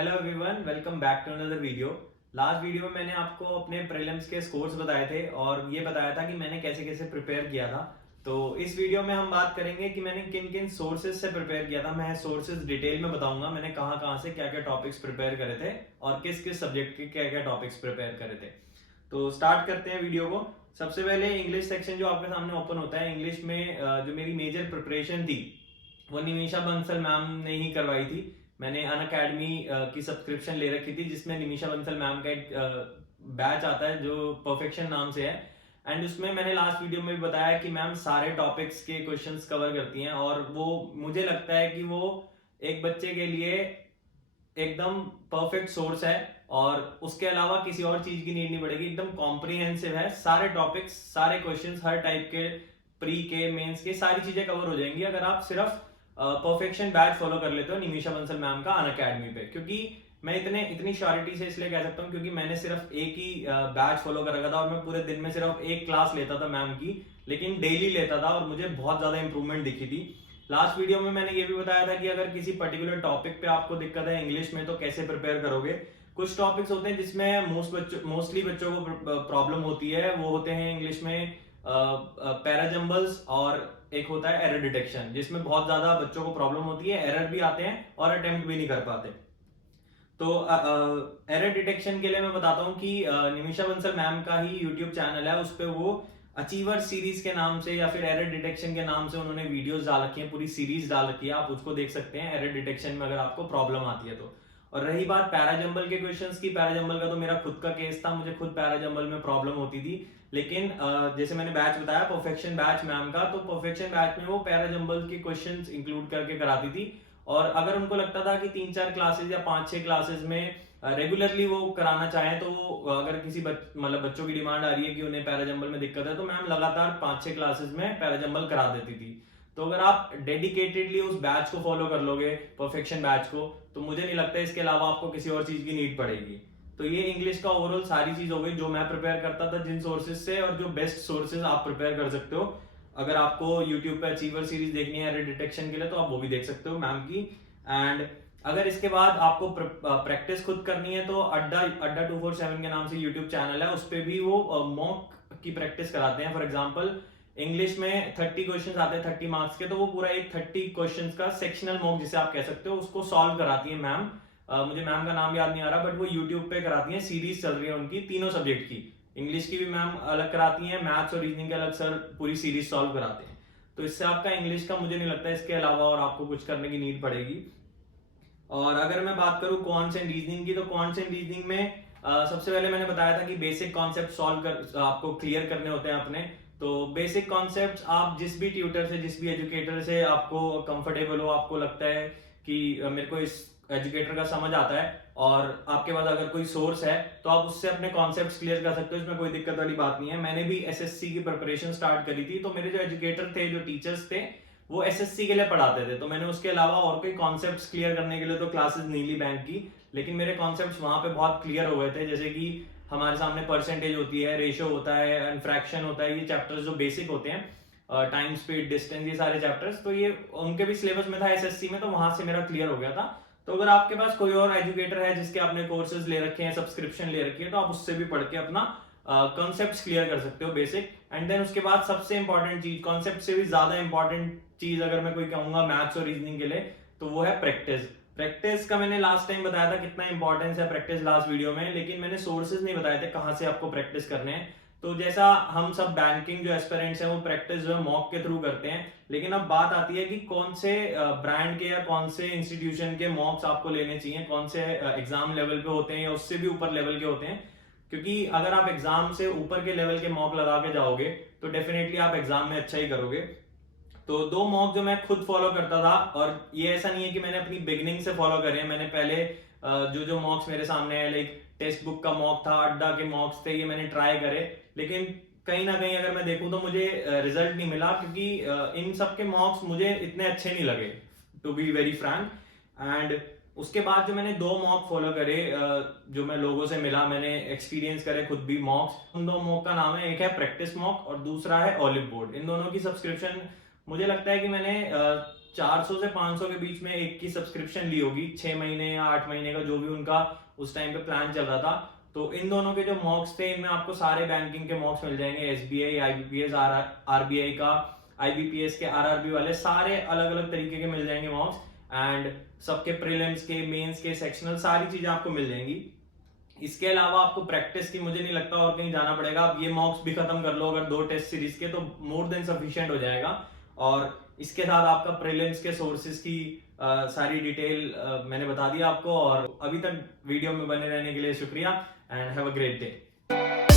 Hello everyone, welcome back to another video. Last video में मैंने आपको अपने प्रीलिम्स के स्कोर्स बताए थे और ये बताया था कि मैंने कैसे कैसे प्रिपेयर किया था। तो इस वीडियो में हम बात करेंगे कि मैंने किन किन सोर्सेज से प्रिपेयर किया था। मैं सोर्सेज डिटेल में बताऊंगा मैंने कहाँ कहाँ से क्या क्या टॉपिक्स प्रिपेयर करे थे और किस किस सब्जेक्ट के क्या क्या टॉपिक्स प्रिपेयर करे थे। तो स्टार्ट करते हैं वीडियो को। सबसे पहले इंग्लिश सेक्शन जो आपके सामने ओपन होता है, इंग्लिश में जो मेरी मेजर प्रिपरेशन थी वो निमिषा बंसल मैम ने ही करवाई थी। मैंने अन अकेडमी की सब्सक्रिप्शन ले रखी थी जिसमें निमिषा बंसल मैम का एक बैच आता है जो परफेक्शन नाम से है। एंड उसमें मैंने लास्ट वीडियो में भी बताया कि मैम सारे टॉपिक्स के क्वेश्चंस कवर करती हैं और वो मुझे लगता है कि वो एक बच्चे के लिए एकदम परफेक्ट सोर्स है और उसके अलावा किसी और चीज की नीड नहीं पड़ेगी। एकदम कॉम्प्रिहेंसिव है, सारे टॉपिक्स सारे क्वेश्चंस हर टाइप के, प्री के मेंस के सारी चीजें कवर हो जाएंगी अगर आप सिर्फ परफेक्शन बैच फॉलो कर लेते हो निमिषा बंसल मैम का अन अकेडमी पे। क्योंकि मैं इतनी श्योरिटी से इसलिए कह सकता हूँ क्योंकि मैंने सिर्फ एक ही बैच फॉलो कर रखा था और मैं पूरे दिन में सिर्फ एक क्लास लेता था मैम की, लेकिन डेली लेता था और मुझे बहुत ज्यादा इंप्रूवमेंट दिखी थी। लास्ट वीडियो में मैंने ये भी बताया था कि अगर किसी पर्टिकुलर टॉपिक पे आपको दिक्कत है इंग्लिश में तो कैसे प्रिपेयर करोगे। कुछ टॉपिक्स होते हैं जिसमें मोस्टली बच्चों को प्रॉब्लम होती है, वो होते हैं इंग्लिश में पैराजम्बल्स और एक होता है एरर डिटेक्शन, जिसमें बहुत ज्यादा बच्चों को प्रॉब्लम होती है, एरर भी आते हैं और अटेम्प्ट भी नहीं कर पाते। तो एरर डिटेक्शन के लिए मैं बताता हूँ कि निमिषा बंसल मैम का ही यूट्यूब चैनल है, उस पर वो अचीवर सीरीज के नाम से या फिर एरर डिटेक्शन के नाम से उन्होंने वीडियोस डाल रखी है, पूरी सीरीज डाल रखी है, आप उसको देख सकते हैं एरर डिटेक्शन में अगर आपको प्रॉब्लम आती है तो। और रही बात पैराजंबल के क्वेश्चंस की, पैराजंबल का तो मेरा खुद का केस था, मुझे खुद पैराजंबल में प्रॉब्लम होती थी। लेकिन जैसे मैंने बैच बताया परफेक्शन बैच मैम का, तो परफेक्शन बैच में वो पैराजंबल के क्वेश्चंस इंक्लूड करके कराती थी। और अगर उनको लगता था कि 3-4 क्लासेस या 5-6 क्लासेस में रेगुलरली वो कराना चाहें तो वो अगर किसी मतलब बच्चों की डिमांड आ रही है कि उन्हें पैराजंबल में दिक्कत है तो मैम लगातार 5-6 क्लासेस में पैराजंबल करा देती थी। तो अगर आप डेडिकेटेडली उस बैच को फॉलो कर लोगे, परफेक्शन बैच को, तो मुझे नहीं लगता इसके अलावा आपको किसी और चीज की नीड पड़ेगी। तो ये इंग्लिश का ओवरऑल सारी चीज हो गई जो मैं प्रिपेयर करता था जिन सोर्सेज से, और जो बेस्ट सोर्सेज आप प्रिपेयर कर सकते हो। अगर आपको YouTube पे अचीवर सीरीज देखनी है एरर डिटेक्शन के लिए तो आप वो भी देख सकते हो मैम की। एंड अगर इसके बाद आपको प्रैक्टिस खुद करनी है तो अड्डा अड्डा 247 के नाम से यूट्यूब चैनल है, उस पर भी वो मॉक की प्रैक्टिस कराते हैं। फॉर एग्जाम्पल इंग्लिश में 30 क्वेश्चन आते हैं 30 मार्क्स के, तो वो पूरा एक 30 क्वेश्चन का सेक्शनल मॉक जिसे आप कह सकते हो उसको सॉल्व कराती है मैम। मुझे मैम का नाम याद नहीं आ रहा बट वो यूट्यूब पे कराती है, सीरीज चल रही है उनकी तीनों सब्जेक्ट की। इंग्लिश की भी मैम अलग कराती हैं, मैथ्स और रीजनिंग के अलग सर पूरी सीरीज सॉल्व कराते हैं। तो इससे आपका इंग्लिश का मुझे नहीं लगता इसके अलावा और आपको कुछ करने की नीड पड़ेगी। और अगर मैं बात करूं क्वांट्स एंड रीजनिंग की, तो क्वांट्स एंड रीजनिंग में सबसे पहले मैंने बताया था कि बेसिक कॉन्सेप्ट सॉल्व कर आपको क्लियर करने होते हैं अपने। तो बेसिक कॉन्सेप्ट्स आप जिस भी ट्यूटर से, जिस भी एजुकेटर से आपको कंफर्टेबल हो, आपको लगता है कि मेरे को इस एजुकेटर का समझ आता है और आपके पास अगर कोई सोर्स है तो आप उससे अपने कॉन्सेप्ट्स क्लियर कर सकते हो, इसमें कोई दिक्कत वाली बात नहीं है। मैंने भी एसएससी की प्रिपरेशन स्टार्ट करी थी तो मेरे जो एजुकेटर थे, जो टीचर्स थे, वो एसएससी के लिए पढ़ाते थे, तो मैंने उसके अलावा और कोई कॉन्सेप्ट्स क्लियर करने के लिए तो क्लासेस नहीं ली बैंक की। लेकिन मेरे कॉन्सेप्ट्स वहां पे बहुत क्लियर हो गए थे, जैसे कि हमारे सामने परसेंटेज होती है, रेशियो होता है, फ्रैक्शन होता है, ये चैप्टर्स जो बेसिक होते हैं, टाइम स्पीड डिस्टेंस, ये सारे चैप्टर्स, तो ये उनके भी सिलेबस में था एसएससी में, तो वहां से मेरा क्लियर हो गया था। तो अगर आपके पास कोई और एजुकेटर है जिसके आपने कोर्सेज ले रखे हैं, सब्सक्रिप्शन ले रखी है, तो आप उससे भी पढ़ के अपना कॉन्सेप्ट्स क्लियर कर सकते हो बेसिक। एंड देन उसके बाद सबसे इंपॉर्टेंट चीज, कॉन्सेप्ट से भी ज्यादा इंपॉर्टेंट चीज अगर मैं कोई कहूंगा मैथ्स और रीजनिंग के लिए, तो वो है प्रैक्टिस। प्रैक्टिस का मैंने लास्ट टाइम बताया था कितना इंपॉर्टेंस है प्रैक्टिस लास्ट वीडियो में, लेकिन मैंने सोर्सेज नहीं बताए थे कहां से आपको प्रैक्टिस करने हैं। तो जैसा हम सब बैंकिंग जो एस्पिरेंट्स हैं वो प्रैक्टिस जो है मॉक के थ्रू करते हैं, लेकिन अब बात आती है कि कौन से ब्रांड के या कौन से इंस्टीट्यूशन के मॉक्स आपको लेने चाहिए, कौन से एग्जाम लेवल पे होते हैं या उससे भी ऊपर लेवल के होते हैं। क्योंकि अगर आप एग्जाम से ऊपर के लेवल के मॉक लगा के जाओगे तो डेफिनेटली आप एग्जाम में अच्छा ही करोगे। तो 2 मॉक जो मैं खुद फॉलो करता था, और ये ऐसा नहीं है कि मैंने अपनी बिगनिंग से फॉलो करे हैं, मैंने पहले जो जो मॉक्स मेरे सामने है, लाइक टेक्स्ट बुक का मॉक था, अड्डा के मॉक्स थे, ये मैंने ट्राई करे, लेकिन कहीं ना कहीं अगर मैं देखूं तो मुझे रिजल्ट नहीं मिला, क्योंकि इन सब के मॉक्स मुझे इतने अच्छे नहीं लगे, to be very frank. And उसके बाद जो मैंने 2 मॉक फॉलो करे, जो मैं लोगों से मिला, मैंने एक्सपीरियंस करे खुद भी मॉक्स, उन 2 मॉक का नाम है, एक है प्रैक्टिस मॉक और दूसरा है ऑलिव बोर्ड। इन दोनों की सब्सक्रिप्शन मुझे लगता है कि मैंने 400 से 500 के बीच में एक की सब्सक्रिप्शन ली होगी, 6 महीने या 8 महीने का जो भी उनका उस टाइम पे प्लान चल रहा था। तो इन दोनों के जो मॉक्स थे, इनमें आपको सारे बैंकिंग के मॉक्स मिल जाएंगे, एसबीआई, आईबीपीएस, आरबीआई का, आईबीपीएस के, आरआरबी वाले, सारे अलग अलग तरीके के मिल जाएंगे मॉक्स। एंड सबके प्रीलिम्स के, मेंस के, सेक्शनल, सारी चीजें आपको मिल जाएंगी। इसके अलावा आपको प्रैक्टिस की मुझे नहीं लगता और कहीं जाना पड़ेगा। आप ये मॉक्स भी खत्म कर लो अगर 2 टेस्ट सीरीज के, तो मोर देन सफिशिएंट हो जाएगा। और इसके साथ आपका प्रीलिम्स के सोर्सेज की सारी डिटेल मैंने बता दिया आपको। और अभी तक वीडियो में बने रहने के लिए शुक्रिया and have a great day.